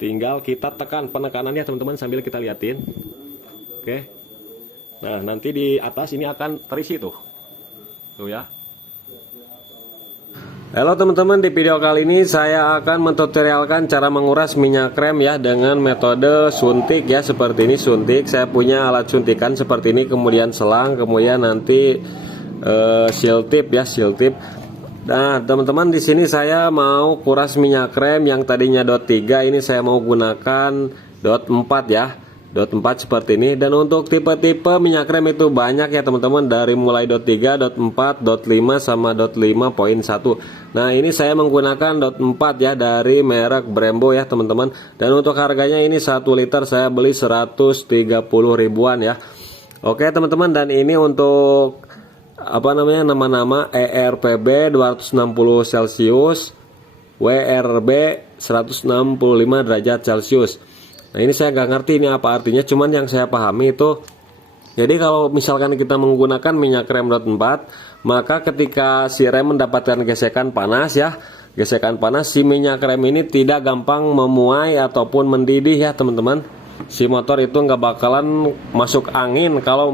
tinggal kita tekan penekanannya teman-teman sambil kita liatin. Oke. Nah, nanti di atas ini akan terisi tuh ya. Halo teman-teman, di video kali ini saya akan mentutorialkan cara menguras minyak rem ya dengan metode suntik ya, seperti ini suntik. Saya punya alat suntikan seperti ini, kemudian selang, kemudian nanti seal tip ya, seal tip. Nah teman-teman, di sini saya mau kuras minyak rem yang tadinya dot 3, ini saya mau gunakan dot 4 ya, dot 4 seperti ini. Dan untuk tipe-tipe minyak rem itu banyak ya teman-teman, dari mulai dot 3, dot 4, dot 5 sama dot 5.1. Nah ini saya menggunakan dot 4 ya, dari merek Brembo ya teman-teman. Dan untuk harganya ini 1 liter saya beli 130 ribuan ya. Oke teman-teman, dan ini untuk nama-nama ERPB 260 Celcius, WRB 165 derajat Celcius. Nah ini saya nggak ngerti ini apa artinya, cuman yang saya pahami itu, jadi kalau misalkan kita menggunakan minyak rem dot 4, maka ketika si rem mendapatkan gesekan panas ya, gesekan panas, si minyak rem ini tidak gampang memuai ataupun mendidih ya teman-teman. Si motor itu nggak bakalan masuk angin kalau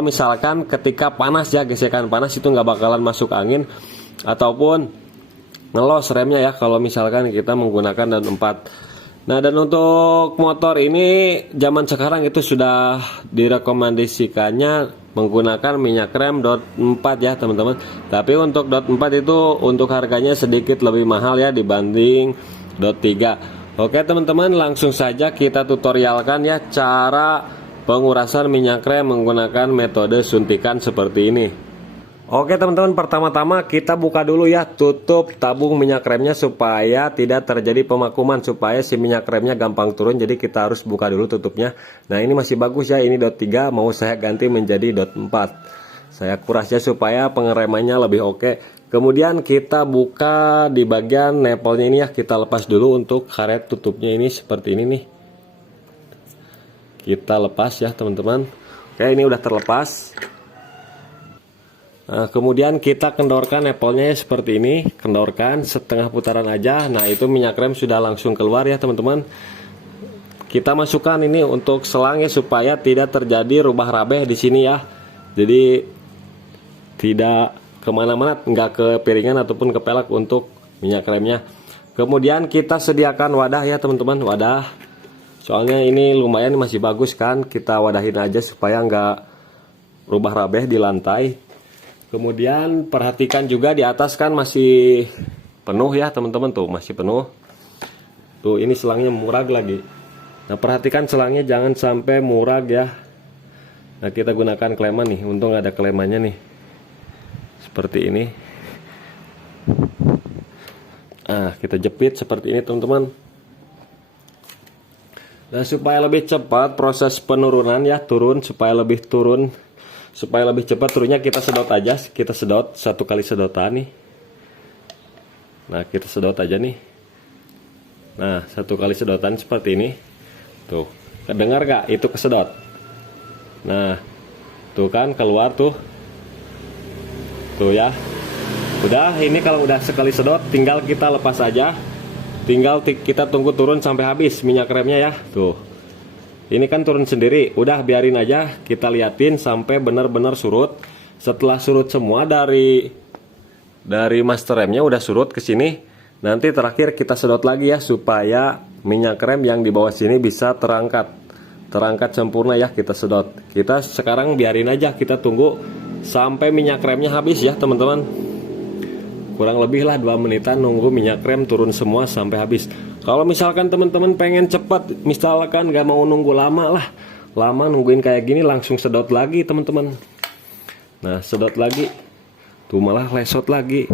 misalkan ketika panas ya, gesekan panas itu nggak bakalan masuk angin ataupun ngelos remnya ya kalau misalkan kita menggunakan dot 4. Nah dan untuk motor ini zaman sekarang itu sudah direkomendasikannya menggunakan minyak rem dot 4 ya teman-teman. Tapi untuk dot 4 itu untuk harganya sedikit lebih mahal ya dibanding dot 3. Oke teman-teman, langsung saja kita tutorialkan ya cara pengurasan minyak rem menggunakan metode suntikan seperti ini. Oke teman-teman, pertama-tama kita buka dulu ya, tutup tabung minyak remnya supaya tidak terjadi pemakuman, supaya si minyak remnya gampang turun. Jadi kita harus buka dulu tutupnya. Nah ini masih bagus ya, ini dot 3, mau saya ganti menjadi dot 4. Saya kurasnya supaya pengeremannya lebih oke. Kemudian kita buka di bagian nepelnya ini ya, kita lepas dulu untuk karet tutupnya ini seperti ini nih. Kita lepas ya teman-teman. Oke, ini udah terlepas. Nah, kemudian kita kendorkan nepelnya ya, seperti ini, kendorkan setengah putaran aja. Nah itu minyak rem sudah langsung keluar ya teman-teman. Kita masukkan ini untuk selangnya supaya tidak terjadi rubah rabeh di sini ya. Jadi tidak kemana-mana, nggak ke piringan ataupun ke pelek untuk minyak remnya. Kemudian kita sediakan wadah ya teman-teman, wadah. Soalnya ini lumayan masih bagus kan, kita wadahin aja supaya nggak rubah rabeh di lantai. Kemudian perhatikan juga di atas kan masih penuh ya teman-teman, tuh masih penuh. Tuh ini selangnya murag lagi. Nah perhatikan selangnya jangan sampai murag ya. Nah kita gunakan kleman nih, untung ada klemannya nih. Seperti ini. Nah kita jepit seperti ini teman-teman. Nah supaya lebih cepat proses penurunan ya, supaya lebih cepat turunnya, kita sedot aja, kita sedot 1 kali sedotan nih. Nah kita sedot aja nih. Nah 1 kali sedotan seperti ini. Tuh kedengar gak itu kesedot? Nah tuh kan keluar tuh ya. Udah, ini kalau udah sekali sedot tinggal kita lepas aja, tinggal kita tunggu turun sampai habis minyak remnya ya. Tuh ini kan turun sendiri, udah biarin aja, kita liatin sampai benar-benar surut. Setelah surut semua dari master remnya udah surut ke sini, nanti terakhir kita sedot lagi ya supaya minyak rem yang di bawah sini bisa terangkat sempurna ya. Kita sedot, kita sekarang biarin aja, kita tunggu sampai minyak remnya habis ya teman-teman. Kurang lebih lah 2 menitan nunggu minyak rem turun semua sampai habis. Kalau misalkan teman-teman pengen cepat, misalkan gak mau nunggu lama nungguin kayak gini, langsung sedot lagi teman-teman. Nah sedot lagi, tuh malah lesot lagi.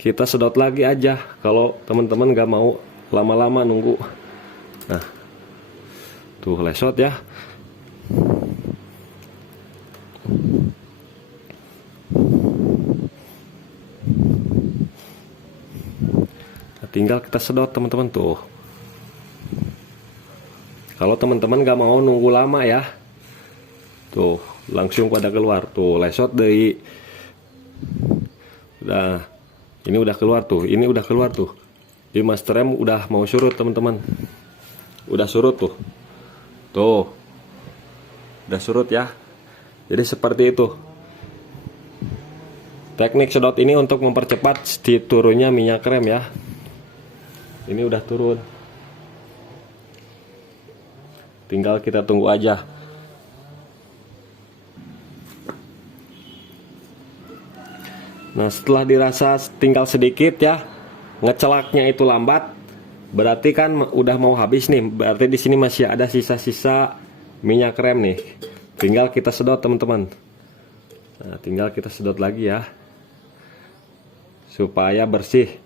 Kita sedot lagi aja kalau teman-teman gak mau lama-lama nunggu. Nah tuh lesot ya. Tinggal kita sedot teman-teman tuh. Kalau teman-teman gak mau nunggu lama ya, tuh langsung pada keluar tuh, lesot dari. Udah, ini udah keluar tuh, ini udah keluar tuh. Di master rem udah mau surut teman-teman, udah surut tuh, udah surut ya. Jadi seperti itu teknik sedot ini untuk mempercepat turunnya minyak rem ya. Ini udah turun, tinggal kita tunggu aja. Nah setelah dirasa tinggal sedikit ya, ngecelaknya itu lambat, berarti kan udah mau habis nih. Berarti di sini masih ada sisa-sisa minyak rem nih. Tinggal kita sedot teman-teman. Nah, tinggal kita sedot lagi ya, supaya bersih.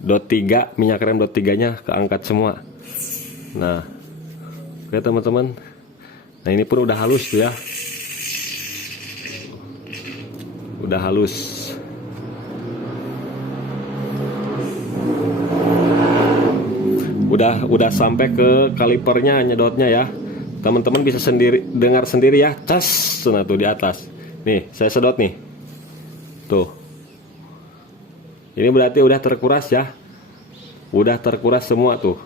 Dot 3, minyak rem dot 3-nya keangkat semua. Nah, oke teman-teman. Nah ini pun udah halus tuh ya. Udah halus. Udah sampai ke kalipernya, nyedotnya ya. Teman-teman bisa dengar sendiri ya, cas. Nah tuh di atas. Nih, saya sedot nih. Tuh. Ini berarti udah terkuras ya. Udah terkuras semua tuh.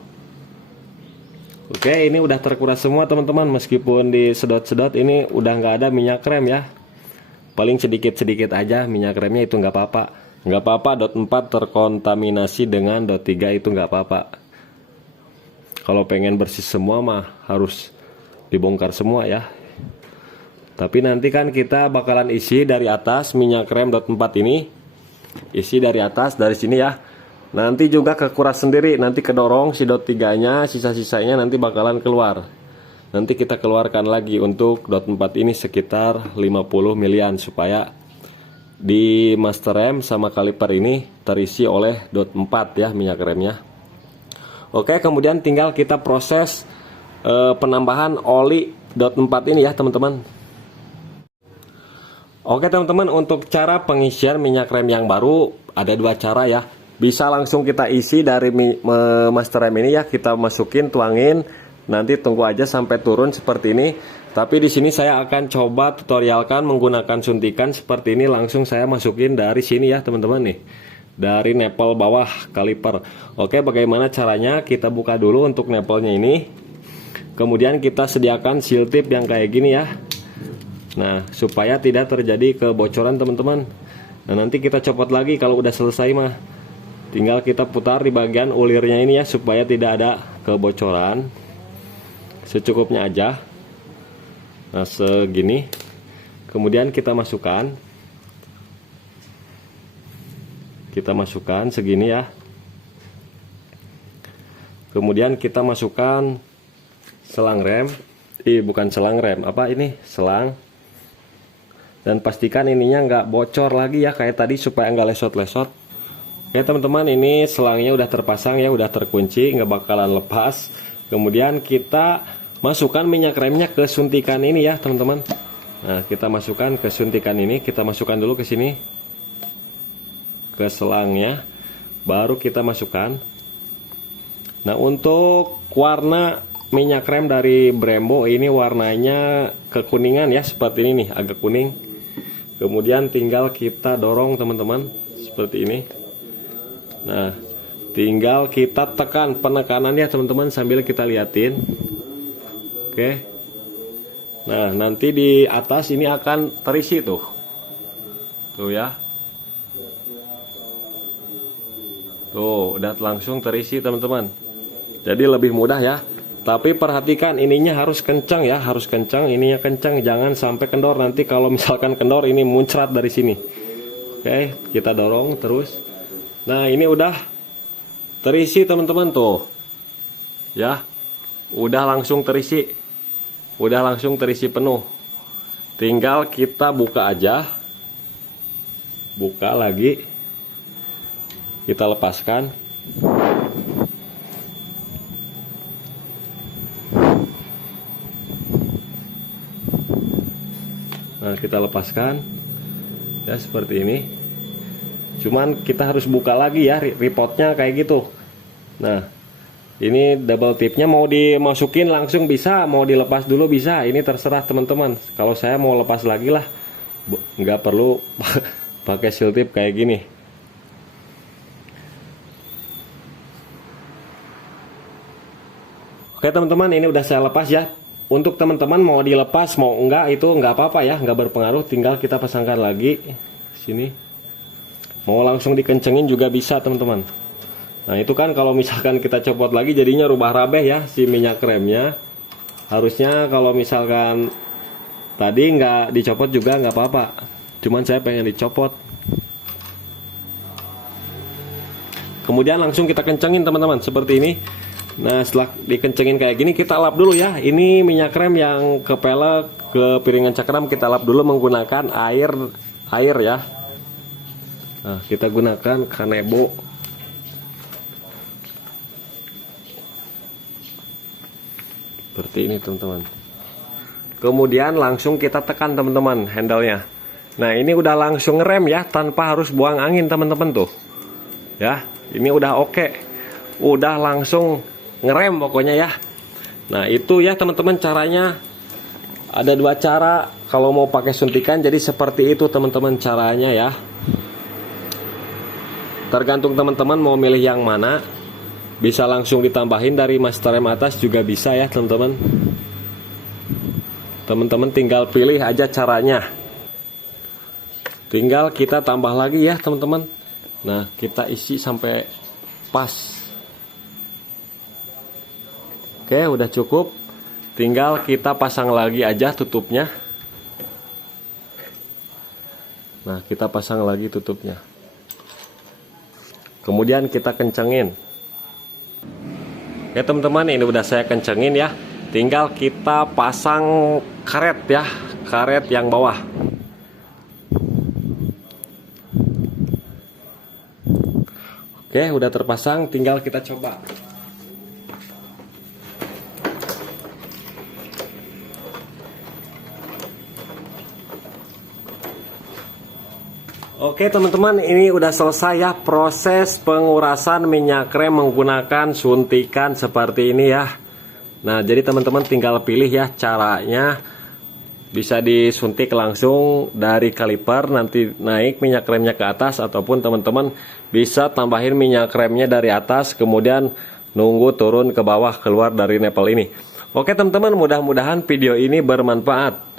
Oke, ini udah terkuras semua teman-teman. Meskipun disedot-sedot ini udah nggak ada minyak rem ya. Paling sedikit-sedikit aja minyak remnya, itu nggak apa-apa. Nggak apa-apa dot 4 terkontaminasi dengan dot 3, itu nggak apa-apa. Kalau pengen bersih semua mah harus dibongkar semua ya. Tapi nanti kan kita bakalan isi dari atas minyak rem dot 4 ini. Isi dari atas, dari sini ya. Nanti juga kekuras sendiri, nanti kedorong si dot 3-nya, sisa-sisanya nanti bakalan keluar. Nanti kita keluarkan lagi untuk dot 4 ini sekitar 50 milian, supaya di master rem sama kaliper ini terisi oleh dot 4 ya minyak remnya. Oke, kemudian tinggal kita proses penambahan oli dot 4 ini ya teman-teman. Oke teman-teman, untuk cara pengisian minyak rem yang baru ada dua cara ya. Bisa langsung kita isi dari master rem ini ya, kita masukin, tuangin, nanti tunggu aja sampai turun seperti ini. Tapi di sini saya akan coba tutorialkan menggunakan suntikan seperti ini. Langsung saya masukin dari sini ya teman-teman nih, dari nepel bawah kaliper. Oke, bagaimana caranya? Kita buka dulu untuk nepelnya ini. Kemudian kita sediakan seal tip yang kayak gini ya. Nah, supaya tidak terjadi kebocoran teman-teman. Nah, nanti kita copot lagi kalau udah selesai mah. Tinggal kita putar di bagian ulirnya ini ya, supaya tidak ada kebocoran. Secukupnya aja. Nah, segini. Kemudian kita masukkan. Kita masukkan segini ya. Kemudian kita masukkan selang rem. Bukan selang rem, apa ini? Selang. Dan pastikan ininya nggak bocor lagi ya kayak tadi, supaya nggak lesot-lesot. Oke teman-teman, ini selangnya udah terpasang ya, udah terkunci, nggak bakalan lepas. Kemudian kita masukkan minyak remnya ke suntikan ini ya teman-teman. Nah, kita masukkan ke suntikan ini, kita masukkan dulu ke sini, ke selangnya, baru kita masukkan. Nah, untuk warna minyak rem dari Brembo ini warnanya kekuningan ya, seperti ini nih, agak kuning. Kemudian tinggal kita dorong teman-teman seperti ini. Nah, tinggal kita tekan penekanannya teman-teman sambil kita liatin. Oke. Nah, nanti di atas ini akan terisi tuh. Tuh ya. Tuh, udah langsung terisi teman-teman. Jadi lebih mudah ya. Tapi perhatikan ininya harus kencang ya, harus kencang, ininya kencang, jangan sampai kendor. Nanti kalau misalkan kendor ini muncrat dari sini. Oke, kita dorong terus. Nah, ini udah terisi teman-teman tuh. Ya. Udah langsung terisi. Udah langsung terisi penuh. Tinggal kita buka aja. Buka lagi. Kita lepaskan. Nah, kita lepaskan ya seperti ini. Cuman kita harus buka lagi ya repotnya kayak gitu. Nah, ini double tipnya mau dimasukin langsung bisa, mau dilepas dulu bisa. Ini terserah teman-teman. Kalau saya mau lepas lagi lah, nggak perlu pakai seal tip kayak gini. Oke teman-teman, ini udah saya lepas ya. Untuk teman-teman mau dilepas mau enggak itu enggak apa-apa ya, enggak berpengaruh, tinggal kita pasangkan lagi sini. Mau langsung dikencengin juga bisa teman-teman. Nah itu kan kalau misalkan kita copot lagi jadinya rubah rabeh ya si minyak kremnya. Harusnya kalau misalkan tadi nggak dicopot juga nggak apa-apa, cuman saya pengen dicopot. Kemudian langsung kita kencengin teman-teman seperti ini. Nah setelah dikencengin kayak gini kita lap dulu ya. Ini minyak krem yang ke pelek ke piringan cakram kita lap dulu menggunakan air ya. Nah kita gunakan kanebo. Seperti ini teman-teman. Kemudian langsung kita tekan teman-teman handle-nya. Nah ini udah langsung ngerem ya tanpa harus buang angin teman-teman tuh. Ya ini udah oke. Udah langsung ngerem pokoknya ya. Nah itu ya teman-teman caranya. Ada dua cara kalau mau pakai suntikan, jadi seperti itu teman-teman caranya ya. Tergantung teman-teman mau milih yang mana. Bisa langsung ditambahin dari master rem atas juga bisa ya teman-teman. Teman-teman tinggal pilih aja caranya. Tinggal kita tambah lagi ya teman-teman. Nah kita isi sampai pas. Oke udah cukup. Tinggal kita pasang lagi aja tutupnya. Nah kita pasang lagi tutupnya. Kemudian kita kencengin. Ya teman-teman, ini udah saya kencengin ya. Tinggal kita pasang karet ya, karet yang bawah. Oke udah terpasang, tinggal kita coba. Oke teman-teman, ini udah selesai ya proses pengurasan minyak krem menggunakan suntikan seperti ini ya. Nah jadi teman-teman tinggal pilih ya caranya. Bisa disuntik langsung dari kaliper, nanti naik minyak kremnya ke atas, ataupun teman-teman bisa tambahin minyak kremnya dari atas kemudian nunggu turun ke bawah keluar dari nepel ini. Oke teman-teman, mudah-mudahan video ini bermanfaat.